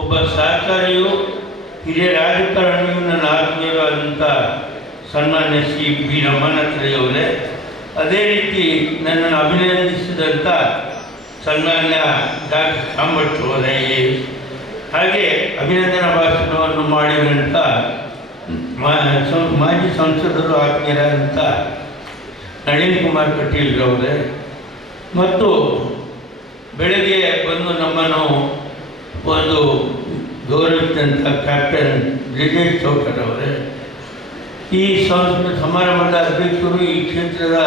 ಒಬ್ಬ ಸಹಕಾರಿಯು ಹಿರಿಯ ರಾಜಕಾರಣಿಯು ನನ್ನ ಆತ್ಮೀಯರಾದಂಥ ಸನ್ಮಾನ್ಯ ಶ್ರೀ ಬಿ ರಮಣತ್ರಯವರೇ, ಅದೇ ರೀತಿ ನನ್ನನ್ನು ಅಭಿನಂದಿಸಿದಂಥ ಸನ್ಮಾನ್ಯ ಡಾಕ್ಟರ್ ಕಾಂಬಟ್ರವರೇ, ಹಾಗೆ ಅಭಿನಂದನಾ ಭಾಷಣವನ್ನು ಮಾಡಿದಂಥ ಮಾಜಿ ಸಂಸದರು ಆತ್ಮೀಯರಾದಂಥ ನಳಿನ್ ಕುಮಾರ್ ಕಟೀಲ್ರವರೇ, ಮತ್ತು ಬೆಳಗ್ಗೆ ಬಂದು ನಮ್ಮನ್ನು ಒಂದು ಗೌರವಿಸಿದಂಥ ಕ್ಯಾಪ್ಟನ್ ಬ್ರಿಜೇಶ್ ಚೌಕರ್ ಅವರೇ, ಈ ಸಮಾರಂಭದ ಅಧ್ಯಕ್ಷರು, ಈ ಕ್ಷೇತ್ರದ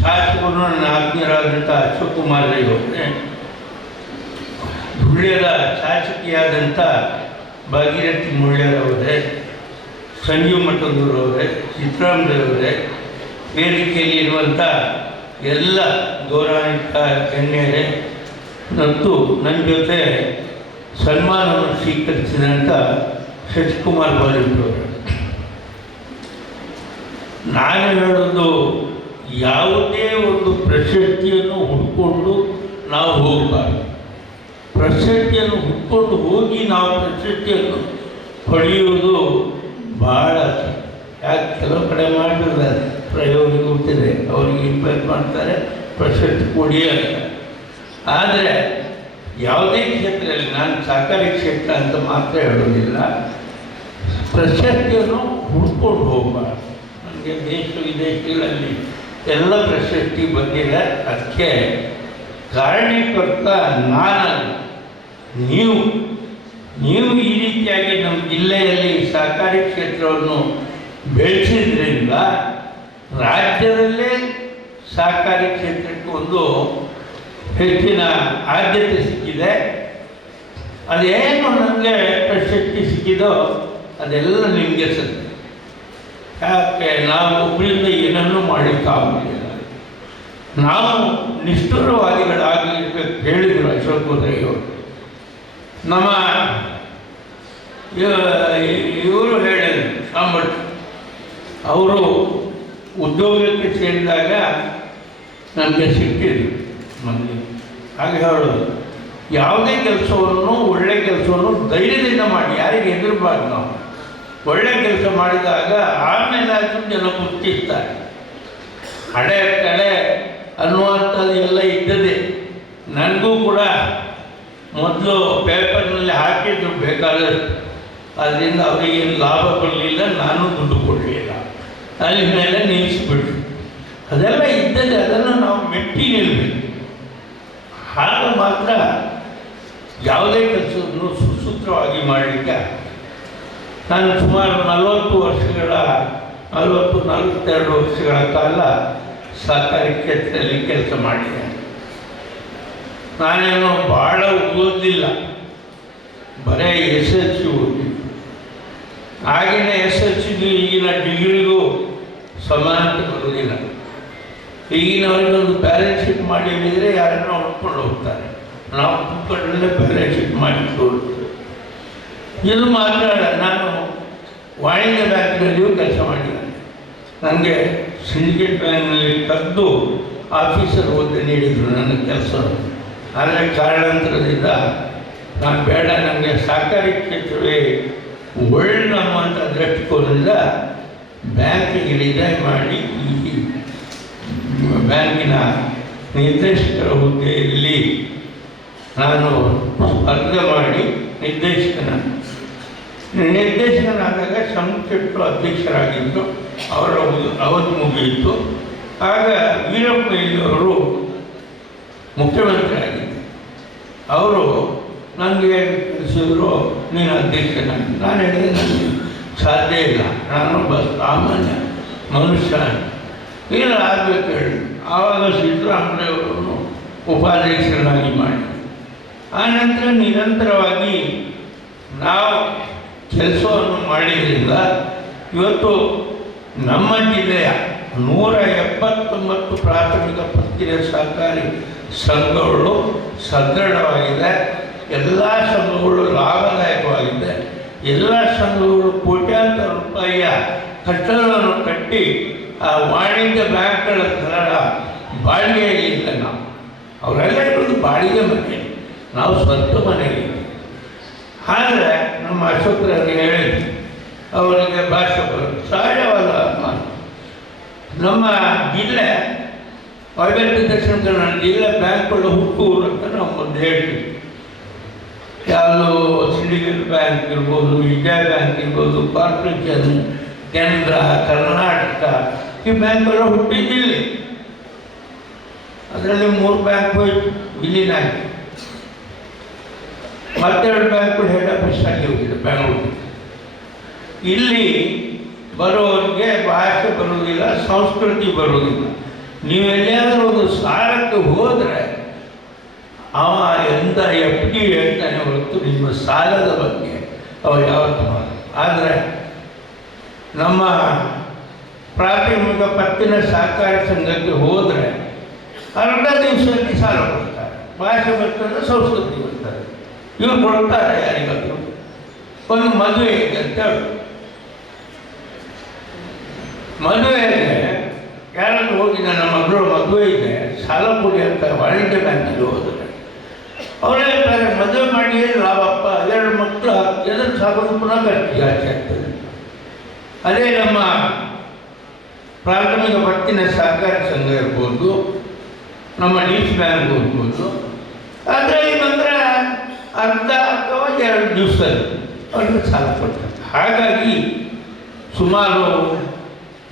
ಶಾಸಕರು ನನ್ನ ಆತ್ಮೀಯರಾದಂಥ ಅಶೋಕ್ ಕುಮಾರ್ ರೈ ಅವರೇ, ಧುಳ್ಯದ ಶಾಸಕಿಯಾದಂಥ ಭಾಗೀರಥಿ ಮುಳ್ಳ್ಯರವರೇ, ಸಂಜೀವ್ ಮಠದೂರವರೇ, ಸಿದ್ದರಾಮಯ್ಯವರೇ, ವೇದಿಕೆಯಲ್ಲಿ ಇರುವಂಥ ಎಲ್ಲ ಗೌರವಾನ್ವಿತ ಗಣ್ಯರೇ ಮತ್ತು ನನ್ನ ಜೊತೆ ಸನ್ಮಾನವನ್ನು ಸ್ವೀಕರಿಸಿದಂಥ ಶಶಿಕುಮಾರ್ ಬಾಲಿಯವರು, ನಾನು ಹೇಳೋದು ಯಾವುದೇ ಒಂದು ಪ್ರಶಸ್ತಿಯನ್ನು ಹುಡ್ಕೊಂಡು ನಾವು ಹೋಗಬಾರ್ದು. ಪ್ರಶಸ್ತಿಯನ್ನು ಹುಡ್ಕೊಂಡು ಹೋಗಿ ನಾವು ಪ್ರಶಸ್ತಿಯನ್ನು ಪಡೆಯುವುದು ಭಾಳ, ಯಾಕೆ ಕೆಲವು ಕಡೆ ಮಾಡಿರ್ತಾರೆ, ಪ್ರಯೋಗ ಗೊತ್ತಿದೆ, ಅವರಿಗೆ ಇನ್ವೈಟ್ ಮಾಡ್ತಾರೆ, ಪ್ರಶಸ್ತಿ ಕೊಡಿ ಅಂತ. ಆದರೆ ಯಾವುದೇ ಕ್ಷೇತ್ರದಲ್ಲಿ, ನಾನು ಸಹಕಾರಿ ಕ್ಷೇತ್ರ ಅಂತ ಮಾತ್ರ ಹೇಳೋದಿಲ್ಲ, ಪ್ರಶಸ್ತಿಯನ್ನು ಹುಡ್ಕೊಂಡು ಹೋಗಬಾರ್ದು. ನನಗೆ ದೇಶ ವಿದೇಶಗಳಲ್ಲಿ ಎಲ್ಲ ಪ್ರಶಸ್ತಿ ಬಂದಿದೆ, ಅದಕ್ಕೆ ಕಾರಣೀಕರ್ತ ನಾನಲ್ಲ, ನೀವು ಈ ರೀತಿಯಾಗಿ ನಮ್ಮ ಜಿಲ್ಲೆಯಲ್ಲಿ ಸಹಕಾರಿ ಕ್ಷೇತ್ರವನ್ನು ಬೆಳೆಸಿದ್ರಿಂದ ರಾಜ್ಯದಲ್ಲೇ ಸಹಕಾರಿ ಕ್ಷೇತ್ರಕ್ಕೆ ಒಂದು ಹೆಚ್ಚಿನ ಆದ್ಯತೆ ಸಿಕ್ಕಿದೆ. ಅದೇನು ನನಗೆ ಪ್ರಶಸ್ತಿ ಸಿಕ್ಕಿದೋ ಅದೆಲ್ಲ ನಿಮಗೆ ಸತ್ಯ. ಯಾಕೆ ನಾವು ಒಬ್ಬರಿಂದ ಏನನ್ನೂ ಮಾಡಲಿಕ್ಕಾಗಲಿಲ್ಲ. ನಾವು ನಿಷ್ಠುರವಾದಿಗಳಾಗಿರ್ಬೇಕು ಹೇಳಿದರು ಅಶೋಕ್ ಉದಯವರು. ನಮ್ಮ ಇವರು ಹೇಳಿದರು ಶಾಂಭಟ್, ಅವರು ಉದ್ಯೋಗಕ್ಕೆ ಸೇರಿದಾಗ ನಮಗೆ ಸಿಕ್ಕಿದ್ರು ಮೊದಲು. ಹಾಗೆ ಹೇಳೋದು, ಯಾವುದೇ ಕೆಲಸವನ್ನು, ಒಳ್ಳೆಯ ಕೆಲಸವನ್ನು ಧೈರ್ಯದಿಂದ ಮಾಡಿ, ಯಾರಿಗೆ ಹೆದರಬಾರ್ದು. ನಾವು ಒಳ್ಳೆ ಕೆಲಸ ಮಾಡಿದಾಗ ಆಮೇಲೆ ಅದನ್ನು ಜನ ಗುರುತಿಸ್ತಾರೆ. ಹಳೆ ಕಡೆ ಅನ್ನುವಂಥದ್ದು ಎಲ್ಲ ಇದ್ದದೆ. ನನಗೂ ಕೂಡ ಮೊದಲು ಪೇಪರ್ನಲ್ಲಿ ಹಾಕಿದ್ರು ಬೇಕಾದಷ್ಟು, ಅದರಿಂದ ಅವರಿಗೇನು ಲಾಭ ಬರಲಿಲ್ಲ, ನಾನು ದುಡ್ಡು ಕೊಡಲಿಲ್ಲ, ಅಲ್ಲಿ ಮೇಲೆ ನಿಲ್ಲಿಸ್ಬಿಟ್ರು. ಅದೆಲ್ಲ ಇದ್ದದೆ, ಅದನ್ನು ನಾವು ಮೆಟ್ಟಿ ನಿಲ್ಲಬೇಕು. ಆಗ ಮಾತ್ರ ಯಾವುದೇ ಕೆಲಸವನ್ನು ಸುಸೂತ್ರವಾಗಿ ಮಾಡಲಿಕ್ಕೆ. ನಾನು ಸುಮಾರು 42 ವರ್ಷಗಳ ಕಾಲ ಸಹಕಾರಿ ಕ್ಷೇತ್ರದಲ್ಲಿ ಕೆಲಸ ಮಾಡಿದೆ. ನಾನೇನು ಭಾಳ ಓದಲಿಲ್ಲ, ಬರೀ SSLC ಓದಿ. ಆಗಿನ SSLCಗೂ ಈಗಿನ ಡಿಗ್ರಿಗೂ ಸಮಾನತೆ ಬರುವುದಿಲ್ಲ. ಈಗಿನವರಿಗೊಂದು ಬ್ಯಾಲೆನ್ಸ್ ಶೀಟ್ ಮಾಡಿದರೆ ಯಾರನ್ನ ಹೊಡ್ಕೊಂಡು ಹೋಗ್ತಾರೆ, ನಾವು ಪುಕ್ಕಡಲ್ಲೇ ಬ್ಯಾಲೆನ್ಸ್ ಶೀಟ್ ಮಾಡಿ ತೋರಿಸ್ತೇವೆ. ಇದು ಮಾತ್ರ, ನಾನು ವಾಣಿಜ್ಯ ಬ್ಯಾಂಕ್ನಲ್ಲಿಯೂ ಕೆಲಸ ಮಾಡಿದ್ದೇನೆ. ನನಗೆ ಸಿಂಡಿಕೇಟ್ ಬ್ಯಾಂಕ್ನಲ್ಲಿ ತೆಗೆದು ಆಫೀಸರ್ ಹುದ್ದೆ ನೀಡಿದರು ನನ್ನ ಕೆಲಸ. ಆದರೆ ಕಾರಣಾಂತರದಿಂದ ನಾನು ಬೇಡ, ನನಗೆ ಸಹಕಾರಿ ಕ್ಷೇತ್ರವೇ ಒಳ್ಳೆ ಅನ್ನುವಂಥ ದೃಷ್ಟಿಕೋನದಿಂದ ಬ್ಯಾಂಕಿಗೆ ರಿಸೈನ್ ಮಾಡಿ ಈ ಬ್ಯಾಂಕಿನ ನಿರ್ದೇಶಕರ ಹುದ್ದೆಯಲ್ಲಿ ನಾನು ಸ್ಪರ್ಧೆ ಮಾಡಿ ನಿರ್ದೇಶಕನಾದಾಗ ಸಂಸ್ಥೆಟ್ಟು ಅಧ್ಯಕ್ಷರಾಗಿದ್ದು ಅವರ ಅವಧಿ ಮುಗಿಯಿತು. ಆಗ ವೀರಪ್ಪ ಮೊಯ್ಲಿಯವರು ಮುಖ್ಯಮಂತ್ರಿ ಆಗಿದ್ದರು. ಅವರು ನನಗೆ ತಿಳಿಸಿದ್ರು, ನೀನು ಅಧ್ಯಕ್ಷನಾಗಿ. ನಾನು ಹೇಳಿದೆ, ನನಗೆ ಸಾಧ್ಯ ಇಲ್ಲ, ನಾನೊಬ್ಬ ಸಾಮಾನ್ಯ ಮನುಷ್ಯ, ಇಲ್ಲ ಆಗಬೇಕು ಹೇಳಿ. ಆವಾಗ ಸಿದ್ದರಾಮಯ್ಯವರನ್ನು ಉಪಾಧ್ಯಕ್ಷರನ್ನಾಗಿ ಮಾಡಿ, ಆನಂತರ ನಿರಂತರವಾಗಿ ನಾವು ಕೆಲಸವನ್ನು ಮಾಡಿದ್ರಿಂದ ಇವತ್ತು ನಮ್ಮ ಜಿಲ್ಲೆಯ 179 ಪ್ರಾಥಮಿಕ ಪತ್ತಿನ ಸಹಕಾರಿ ಸಂಘಗಳು ಸದೃಢವಾಗಿದೆ. ಎಲ್ಲ ಸಂಘಗಳು ಲಾಭದಾಯಕವಾಗಿದೆ. ಎಲ್ಲ ಸಂಘಗಳು ಕೋಟ್ಯಾಂತರ ರೂಪಾಯಿಯ ಕಟ್ಟಡವನ್ನು ಕಟ್ಟಿ ಆ ವಾಣಿಜ್ಯ ಬ್ಯಾಂಕ್ಗಳ ಥರ ಬಾಡಿಗೆಯಲ್ಲಿ ನಾವು ಅವರೆಲ್ಲ ಇರೋದು ಬಾಡಿಗೆ ಮನೆ, ನಾವು ಸ್ವಂತ ಮನೆಯಲ್ಲಿ. ಅಶೋಕರಿಗೆ ಹೇಳಿದ್ವಿ, ಅವರಿಗೆ ಭಾಷೆ ಬರೋದು ಸಹಜವಾದ ಮಾತು. ನಮ್ಮ ಜಿಲ್ಲೆ ವೈದ್ಯ ದಕ್ಷಿಣ ಕನ್ನಡ ಜಿಲ್ಲೆ ಬ್ಯಾಂಕ್ಗಳು ಹುಟ್ಟೂರು ಅಂತ ನಾವು ಮೊದಲು ಹೇಳ್ತೀವಿ. ಯಾವುದು ಸಿಂಡಿಕೇಟ್ ಬ್ಯಾಂಕ್ ಇರ್ಬೋದು, ವಿಜಯ ಬ್ಯಾಂಕ್ ಇರ್ಬೋದು, ಕಾರ್ಪೊರೇಷನ್, ಕೇಂದ್ರ, ಕರ್ನಾಟಕ, ಈ ಬ್ಯಾಂಕ್ಗಳು ಹುಟ್ಟಿದ್ದಿಲ್ಲಿ. ಅದರಲ್ಲಿ 3 ಬ್ಯಾಂಕ್ ಹೋಯ್ತು, ವಿಲೀನ ಆಯಿತು. ಮತ್ತೆರಡು ಬ್ಯಾಂಕ್ಗಳು ಹೆಡ್ ಆಫೀಸ್ ಆಗಿ ಹೋಗಿದೆ ಬೆಂಗಳೂರಿಗೆ. ಇಲ್ಲಿ ಬರೋರಿಗೆ ಭಾಷೆ ಬರುವುದಿಲ್ಲ, ಸಂಸ್ಕೃತಿ ಬರುವುದಿಲ್ಲ. ನೀವು ಎಲ್ಲಿಯಾದರೂ ಒಂದು ಸಾಲಕ್ಕೆ ಹೋದರೆ ಅವ ಎಂತ FD ಹೇಳ್ತಾನೆ ಹೊರತು ನಿಮ್ಮ ಸಾಲದ ಬಗ್ಗೆ ಅವ ಯಾವತ್ತೂ ಮಾಡೋದು. ಆದರೆ ನಮ್ಮ ಪ್ರಾಥಮಿಕ ಪತ್ತಿನ ಸಹಕಾರಿ ಸಂಘಕ್ಕೆ ಹೋದರೆ ಅರ್ಧ ದಿವಸದಲ್ಲಿ ಸಾಲ ಕೊಡ್ತಾರೆ. ಭಾಷೆ ಬರ್ತದೆ, ಸಂಸ್ಕೃತಿ ಬರ್ತದೆ. ಇವರು ಕೊಡ್ತಾರೆ ಯಾರಿಗಾದ್ರು. ಒಂದು ಮದುವೆ ಇದೆ ಅಂತ ಹೇಳಿ, ಮದುವೆಗೆ ಯಾರಾದ್ರೂ ಹೋಗಿ ನನ್ನ ಮಗಳು ಮದುವೆ ಇದೆ ಸಾಲ ಕೊಡಿ ಅಂತ ವಾಣಿಜ್ಯ ಬ್ಯಾಂಕಲ್ಲಿ ಹೋದರೆ ಅವರೇ ಹೇಳ್ತಾರೆ, ಮದುವೆ ಮಾಡಿ ಲಾಭಪ್ಪ, 2 ಮಕ್ಕಳು ಎದುರು ಸಾಕೋದು ಪುನಃ ಖರ್ಚು ಜಾಸ್ತಿ ಆಗ್ತದೆ. ಅದೇ ನಮ್ಮ ಪ್ರಾಥಮಿಕ ಪತ್ತಿನ ಸಹಕಾರಿ ಸಂಘ ಇರ್ಬೋದು, ನಮ್ಮ DC ಬ್ಯಾಂಕ್ ಇರ್ಬೋದು, ಅದರಲ್ಲಿ ಬಂದರೆ ಅರ್ಧ ಅಥವಾ 2 ದಿವಸದಲ್ಲಿ ಅವ್ರಿಗೆ ಸಾಲ ಕೊಡ್ತಾರೆ. ಹಾಗಾಗಿ ಸುಮಾರು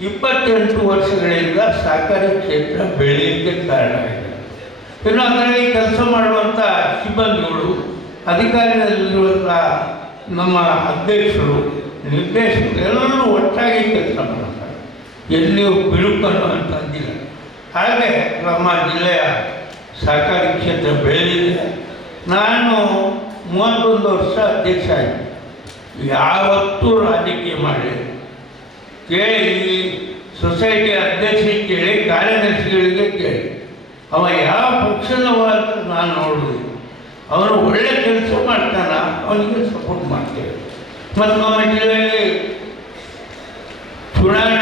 28 ವರ್ಷಗಳಿಂದ ಸಹಕಾರಿ ಕ್ಷೇತ್ರ ಬೆಳೆಯಲಿಕ್ಕೆ ಕಾರಣ ಆಗಿದೆ. ಇನ್ನು ಅದರಲ್ಲಿ ಕೆಲಸ ಮಾಡುವಂಥ ಸಿಬ್ಬಂದಿಗಳು, ಅಧಿಕಾರಿಗಳಿರುವಂಥ ನಮ್ಮ ಅಧ್ಯಕ್ಷರು, ನಿರ್ದೇಶಕರು ಎಲ್ಲರೂ ಒಟ್ಟಾಗಿ ಕೆಲಸ ಮಾಡ್ತಾರೆ. ಎಲ್ಲಿಯೂ ಬಿಡುಕು ಅನ್ನುವಂಥದ್ದಿಲ್ಲ. ಹಾಗೆ ನಮ್ಮ ಜಿಲ್ಲೆಯ ಸಹಕಾರಿ ಕ್ಷೇತ್ರ ಬೆಳೆದಿದೆ. ನಾನು 31 ವರ್ಷ ಅಧ್ಯಕ್ಷ ಆಯಿತು. ಯಾವತ್ತೂ ರಾಜಕೀಯ ಮಾಡಿ ಕೇಳಿ, ಸೊಸೈಟಿ ಅಧ್ಯಕ್ಷರಿಗೆ ಕೇಳಿ, ಕಾರ್ಯದರ್ಶಿಗಳಿಗೆ ಕೇಳಿ, ಅವ ಯಾವ ಪಕ್ಷದವ ಅಂತ ನಾನು ನೋಡೋದಿಲ್ಲ. ಅವನು ಒಳ್ಳೆ ಕೆಲಸ ಮಾಡ್ತಾನ, ಅವನಿಗೆ ಸಪೋರ್ಟ್ ಮಾಡ್ತೇವೆ. ಮತ್ತು ನಮ್ಮ ಜಿಲ್ಲೆಯಲ್ಲಿ ಚುನಾವಣೆ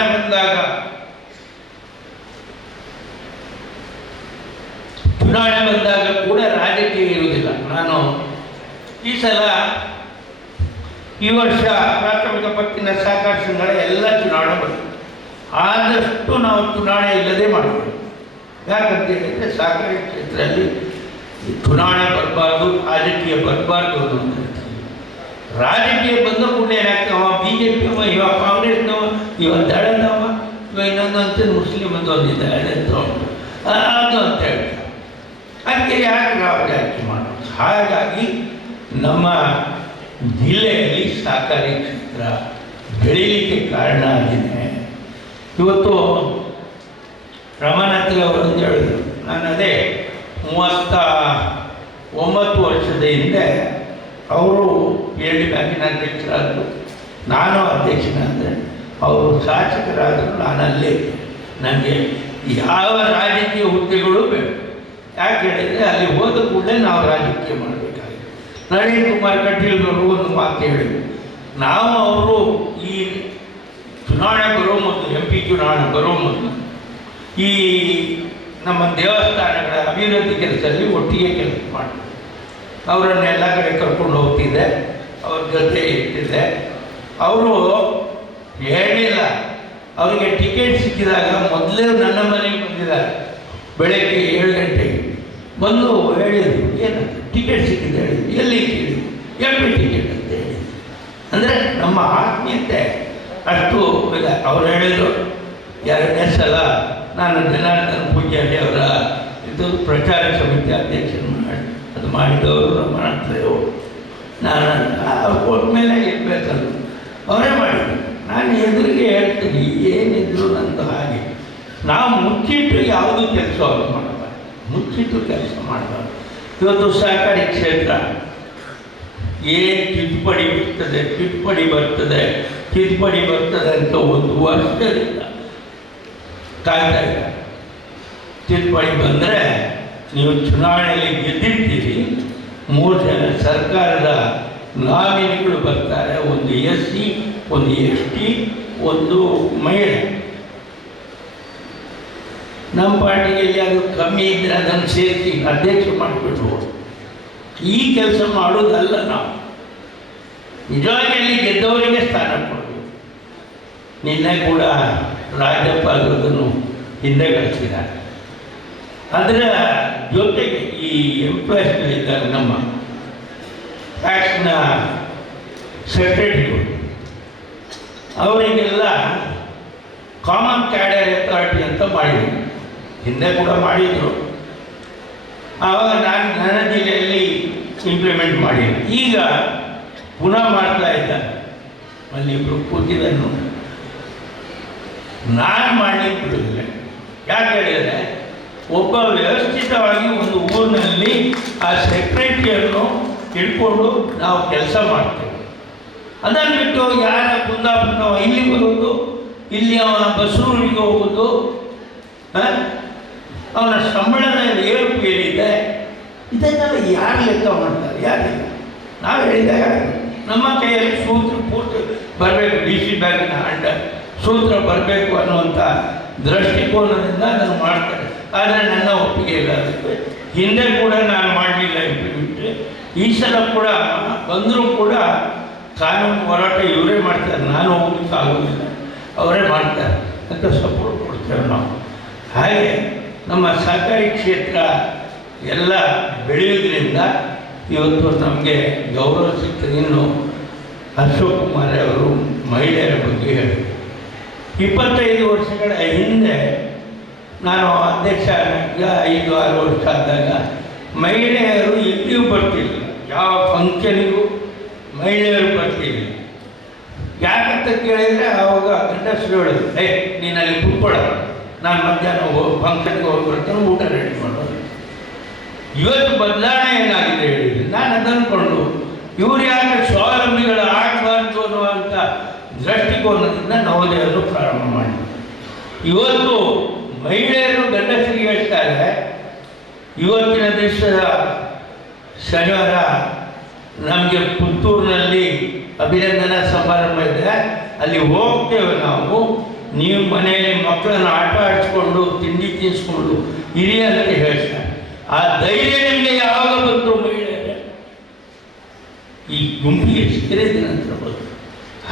ಬಂದಾಗ ಕೂಡ ರಾಜಕೀಯ ಇರುವುದಿಲ್ಲ. ನಾನು ಈ ಸಲ ಈ ವರ್ಷ ಪ್ರಾಥಮಿಕ ಪತ್ತಿನ ಸಹಕಾರಿ ಸಂಘಗಳ ಎಲ್ಲ ಚುನಾವಣೆ ಬರ್ತದೆ. ಆದಷ್ಟು ನಾವು ಚುನಾವಣೆ ಇಲ್ಲದೆ ಮಾಡಬೇಕು. ಯಾಕಂತ ಹೇಳಿದರೆ ಸಹಕಾರಿ ಕ್ಷೇತ್ರದಲ್ಲಿ ಚುನಾವಣೆ ಬರಬಾರ್ದು, ರಾಜಕೀಯ ಬರಬಾರ್ದು ಅನ್ನೋದು. ರಾಜಕೀಯ ಬಂದ ಕೂಡ ಏನಾಗ್ತವೆ, ಅವ BJP, ಇವ ಕಾಂಗ್ರೆಸ್ನವ, ಇವ ದಳದವ, ಇವ ಇನ್ನೊಂದು ಅಂತ ಮುಸ್ಲಿಮ್ ಅಂತ ಒಂದಿದೆ ಅದಂತ ಉಂಟು, ಅದು ಅಂತ ಹೇಳ್ತಾರೆ. ಅದಕ್ಕೆ ಯಾಕೆ ನಾವು ಜಾಸ್ತಿ ಮಾಡೋದು? ಹಾಗಾಗಿ ನಮ್ಮ ಜಿಲ್ಲೆಯಲ್ಲಿ ಸಹಕಾರಿ ಕ್ಷೇತ್ರ ಬೆಳೀಲಿಕ್ಕೆ ಕಾರಣ ಆಗಿದೆ. ಇವತ್ತು ರಮನಾಥ್ ಅವರೊಂದು ಹೇಳಿದರು, ನಾನು ಅದೇ 39 ವರ್ಷದ ಹಿಂದೆ ಅವರು PLD ಬ್ಯಾಂಕಿನ ಅಧ್ಯಕ್ಷರಾದರು, ನಾನು ಅಧ್ಯಕ್ಷನಾದರೆ, ಅವರು ಶಾಸಕರಾದರು, ನಾನಲ್ಲೇ. ನನಗೆ ಯಾವ ರಾಜಕೀಯ ಹುದ್ದೆಗಳು ಬೇಡ. ಯಾಕೆ ಹೇಳಿದರೆ ಅಲ್ಲಿ ಹೋದ ಕೂಡಲೇ ನಾವು ರಾಜಕೀಯ ಮಾಡಬೇಕಾಗಿದೆ. ನಳಿನ್ ಕುಮಾರ್ ಕಟೀಲ್ರವರು ಒಂದು ಮಾತು ಹೇಳಿದರು, ನಾವು ಅವರು ಈ ಚುನಾವಣೆ ಬರೋ ಮೊದಲು, MP ಚುನಾವಣೆ ಬರೋ ಮೊದಲು ಈ ನಮ್ಮ ದೇವಸ್ಥಾನಗಳ ಅಭಿವೃದ್ಧಿ ಕೆಲಸದಲ್ಲಿ ಒಟ್ಟಿಗೆ ಕೆಲಸ ಮಾಡ್ತಾರೆ. ಅವರನ್ನು ಎಲ್ಲ ಕಡೆ ಕರ್ಕೊಂಡು ಹೋಗ್ತಿದ್ದೆ, ಅವ್ರ ಜೊತೆ ಇರ್ತಿದ್ದೆ. ಅವರು ಹೇಳಿಲ್ಲ, ಅವರಿಗೆ ಟಿಕೆಟ್ ಸಿಕ್ಕಿದಾಗ ಮೊದಲೇ ನನ್ನ ಮನೆಗೆ ಬಂದಿದ್ದಾರೆ. ಬೆಳಗ್ಗೆ 7 ಗಂಟೆಗೆ ಬಂದು ಹೇಳಿದರು, ಏನಂತ ಟಿಕೆಟ್ ಸಿಕ್ಕಿದೆ ಹೇಳಿದ್ರು. ಎಲ್ಲಿ ಕೇಳಿದ್ರು, MP ಟಿಕೆಟ್ ಅಂತ ಹೇಳಿ. ಅಂದರೆ ನಮ್ಮ ಆತ್ಮೀಯತೆ ಅಷ್ಟು ಇದೆ. ಅವ್ರು ಹೇಳಿದರು, 2ನೇ ಸಲ ನಾನು ಜನಾರ್ದನ ಪೂಜಾರಿ ಅವರ ಇದು ಪ್ರಚಾರ ಸಮಿತಿ ಅಧ್ಯಕ್ಷರು ಅದು ಮಾಡಿದವರು ರಮಣಾಥರು. ನಾನು ಕೊಟ್ಮೇಲೆ ಇರಬೇಕಲ್ಲ, ಅವರೇ ಮಾಡಿದ್ರು. ನಾನು ಎದುರಿಗೆ ಹೇಳ್ತೀನಿ, ಏನಿದ್ರು ನಂದು ಹಾಗೆ. ನಾವು ಮುಚ್ಚಿಟ್ಟು ಯಾವುದೂ ಕೆಲಸ ಅವ್ರು ಮಾಡಬಾರ್ದು, ಮುಚ್ಚಿಟ್ಟು ಕೆಲಸ ಮಾಡಬಾರ್ದು. ಇವತ್ತು ಸಹಕಾರಿ ಕ್ಷೇತ್ರ ಏನು ತಿದ್ದುಪಡಿ ಬರ್ತದೆ ಅಂತ 1 ವರ್ಷದಿಂದ ಕಾಯ್ತಾ ಇಲ್ಲ. ತಿದ್ದುಪಡಿ ಬಂದರೆ ನೀವು ಚುನಾವಣೆಯಲ್ಲಿ ಗೆದ್ದಿರ್ತೀರಿ, 3 ಜನ ಸರ್ಕಾರದ ನಾಮಿನಿಗಳು ಬರ್ತಾರೆ, ಒಂದು SC, ಒಂದು ST, ಒಂದು ಮಹಿಳೆ. ನಮ್ಮ ಪಾರ್ಟಿಗೆ ಅದು ಕಮ್ಮಿ ಇದ್ದರೆ ಅದನ್ನು ಸೇರಿಸಿ ಅಧ್ಯಕ್ಷ ಮಾಡಿಬಿಟ್ರು. ಈ ಕೆಲಸ ಮಾಡೋದಲ್ಲ ನಾವು. ನಿಜವಾಗಿ ಅಲ್ಲಿ ಗೆದ್ದವರಿಗೆ ಸ್ಥಾನ ಕೊಡಬೇಕು. ನಿನ್ನೆ ಕೂಡ ರಾಜಪ್ಪ ಅದನ್ನು ಹಿಂದೆ ಕಳಿಸಿದ್ದಾರೆ. ಅದರ ಜೊತೆಗೆ ಈ ಎಂಪ್ಲಾಯೀಸ್ಗಳಿದ್ದಾರೆ, ನಮ್ಮ ಟ್ಯಾಕ್ಸ್ನ ಸೆಕ್ರೆಟರಿಗಳು, ಅವರಿಗೆಲ್ಲ ಕಾಮನ್ ಕ್ಯಾಡರ್ ಅಥಾರಿಟಿ ಅಂತ ಮಾಡಿದರು. ಹಿಂದೆ ಕೂಡ ಮಾಡಿದರು. ಆವಾಗ ನಾನು ನನ್ನ ಜಿಲ್ಲೆಯಲ್ಲಿ ಇಂಪ್ಲಿಮೆಂಟ್ ಮಾಡಿಲ್ಲ. ಈಗ ಪುನಃ ಮಾಡ್ತಾ ಇದ್ದಾರೆ. ಅಲ್ಲಿ ಇಬ್ಬರು ಕೂತಿದ್ದಾರೆ ನೋಡಿ. ನಾನು ಮಾಡಲಿಕ್ಕೆ ಬಿಡೋದಿಲ್ಲ. ಯಾಕೆ ಹೇಳಿದರೆ, ಒಬ್ಬ ವ್ಯವಸ್ಥಿತವಾಗಿ ಒಂದು ಊರಿನಲ್ಲಿ ಆ ಸೆಕ್ರೆಟರಿಯನ್ನು ಇಟ್ಕೊಂಡು ನಾವು ಕೆಲಸ ಮಾಡ್ತೇವೆ. ಅದನ್ನು ಬಿಟ್ಟು ಯಾರ ಕುಂದಾಪುರ ಇಲ್ಲಿ ಬರೋದು, ಇಲ್ಲಿ ಅವನ ಬಸರೂರಿಗೆ ಹೋಗೋದು, ಅವನ ಸಂಬಳದ ಏರಿದೆ, ಇದನ್ನೆಲ್ಲ ಯಾರು ಲೆಕ್ಕ ಮಾಡ್ತಾರೆ? ಯಾರಿಲ್ಲ. ನಾವು ಹೇಳಿದಾಗ ನಮ್ಮ ಕೈಯಲ್ಲಿ ಸೂತ್ರ ಪೂರ್ತಿ ಬರಬೇಕು, DC ಬ್ಯಾಂಕಿನ ಅಂಡರ್ ಸೂತ್ರ ಬರಬೇಕು ಅನ್ನುವಂಥ ದೃಷ್ಟಿಕೋನದಿಂದ ಅದನ್ನು ಮಾಡ್ತಾರೆ. ಆದರೆ ನನ್ನ ಒಪ್ಪಿಗೆ ಇಲ್ಲ. ಅದಕ್ಕೆ ಹಿಂದೆ ಕೂಡ ನಾನು ಮಾಡಲಿಲ್ಲ ಇಂಪ್ಲಿಮೆಂಟ್. ಈ ಸಲ ಕೂಡ ಬಂದರೂ ಕೂಡ ಕಾನೂನು ಹೋರಾಟ ಇವರೇ ಮಾಡ್ತಾರೆ, ನಾನು ಹೋಗ್ಲಿಕ್ಕೆ ಆಗೋದಿಲ್ಲ, ಅವರೇ ಮಾಡ್ತಾರೆ ಅಂತ ಸಪೋರ್ಟ್ ಕೊಡ್ತೇವೆ ನಾವು. ಹಾಗೆ ನಮ್ಮ ಸಹಕಾರಿ ಕ್ಷೇತ್ರ ಎಲ್ಲ ಬೆಳೆಯೋದ್ರಿಂದ ಇವತ್ತು ನಮಗೆ ಗೌರವ ಸಿಗ್ತದೆ. ಇನ್ನು ಅಶೋಕ್ ಕುಮಾರ್ ಅವರು ಮಹಿಳೆಯರ ಬಗ್ಗೆ ಹೇಳಿ 25 ವರ್ಷಗಳ ಹಿಂದೆ ನಾನು ಅಧ್ಯಕ್ಷ 5-6 ವರ್ಷ ಆದಾಗ ಮಹಿಳೆಯರು ಎಲ್ಲಿಯೂ ಬರ್ತಿಲ್ಲ, ಯಾವ ಫಂಕ್ಷನಿಗೂ ಮಹಿಳೆಯರು ಬರ್ತಿಲ್ಲ. ಯಾಕಂತ ಕೇಳಿದರೆ ಆವಾಗ ಗಂಡಸರು ಹೇಳಿದ್ರು, ನೀನು ಅಲ್ಲಿ ಕೂತ್ಕೊಳ್ಳ, ನಾನು ಮಧ್ಯಾಹ್ನ ಫಂಕ್ಷನ್ಗೆ ಹೋಗಿ ಬರ್ತಾನೆ, ಊಟ ರೆಡಿ ಮಾಡೋದು. ಇವತ್ತು ಬದಲಾವಣೆ ಏನಾಗಿದೆ ಹೇಳಿದ್ರೆ, ನಾನು ಅದನ್ಕೊಂಡು ಇವರು ಯಾಕೆ ಸ್ವಾವಲಂಬಿಗಳು ಆಗಬಾರ್ದು ಅನ್ನುವಂಥ ದೃಷ್ಟಿಕೋನದಿಂದ ನವೋದಯವನ್ನು ಪ್ರಾರಂಭ ಮಾಡಿದ್ರು. ಇವತ್ತು ಮಹಿಳೆಯರು ಗಂಡಸರಿಗೆ ಹೇಳ್ತಾರೆ, ಇವತ್ತಿನ ದಿವಸ ಶನಿವಾರ ನಮಗೆ ಪುತ್ತೂರಿನಲ್ಲಿ ಅಭಿನಂದನಾ ಸಮಾರಂಭ ಇದೆ, ಅಲ್ಲಿ ಹೋಗ್ತೇವೆ ನಾವು, ನೀವು ಮನೆಯಲ್ಲಿ ಮಕ್ಕಳನ್ನು ಆಟ ಆಡಿಸ್ಕೊಂಡು ತಿಂಡಿ ತಿನ್ನಿಸ್ಕೊಂಡು ಇರಿ ಅಂತ ಹೇಳ್ತಾರೆ. ಆ ಧೈರ್ಯ ನಿಮಗೆ ಯಾವಾಗ ಬಂತು ಮಹಿಳೆಯರೇ? ಈ ಗುಂಪಿಗೆ ಸೇರಿದ ನಂತರ ಬಂತು.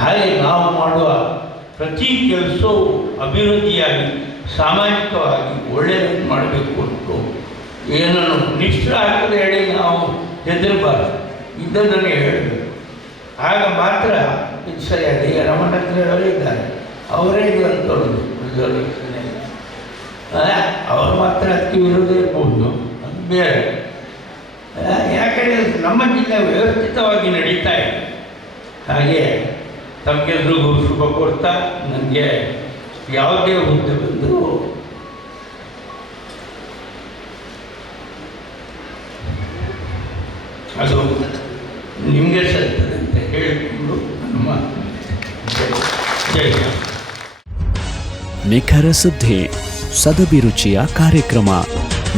ಹಾಗೆ ನಾವು ಮಾಡುವ ಪ್ರತಿ ಕೆಲಸವೂ ಅಭಿವೃದ್ಧಿಯಾಗಿ ಸಾಮಾಜಿಕವಾಗಿ ಒಳ್ಳೆಯದನ್ನು ಮಾಡಬೇಕು ಅಂತ ಏನನ್ನು ನಿಷ್ಠ ಹಾಕದೆ ಹೇಳಿ ನಾವು ಹೆದರಬಾರ್ದು, ಇದ್ದದನ್ನೇ ಹೇಳಬೇಕು. ಆಗ ಮಾತ್ರ ಇದು ಸರಿಯಾದ. ಈಗ ರಮಣತ್ರವರೇ ಇದ್ದಾರೆ, ಅವರೇ ಇದು ಅಂತೋದು ರಿಸರ್ವೇಷನ್, ಅವರು ಮಾತ್ರ ಅದಕ್ಕೆ ವಿರೋಧ ಇರ್ಬೋದು, ಅದು ಬೇರೆ. ಯಾಕಂದರೆ ನಮ್ಮ ಜಿಲ್ಲೆ ವ್ಯವಸ್ಥಿತವಾಗಿ ನಡೀತಾ ಇದೆ. ಹಾಗೆ ತಮಗೆಲ್ರಿಗೂ ಶುಭ ಕೊಡ್ತಾ, ನನಗೆ ಯಾವುದೇ ಹುದ್ದೆ ಬಂದರೂ ಅದು ನಿಮಗೆ ಸಲ್ತದೆ ಅಂತ ಹೇಳಿಕೊಂಡು ನಮ್ಮ ಜಯ. ನಿಖರ ಸುದ್ದಿ, ಸದಭಿರುಚಿಯ ಕಾರ್ಯಕ್ರಮ.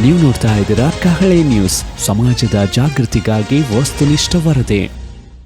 ನೀವು ನೋಡ್ತಾ ಇದ್ದೀರಾ ಕಹಳೆ ನ್ಯೂಸ್, ಸಮಾಜದ ಜಾಗೃತಿಗಾಗಿ ವಸ್ತುನಿಷ್ಠ ವರದಿ.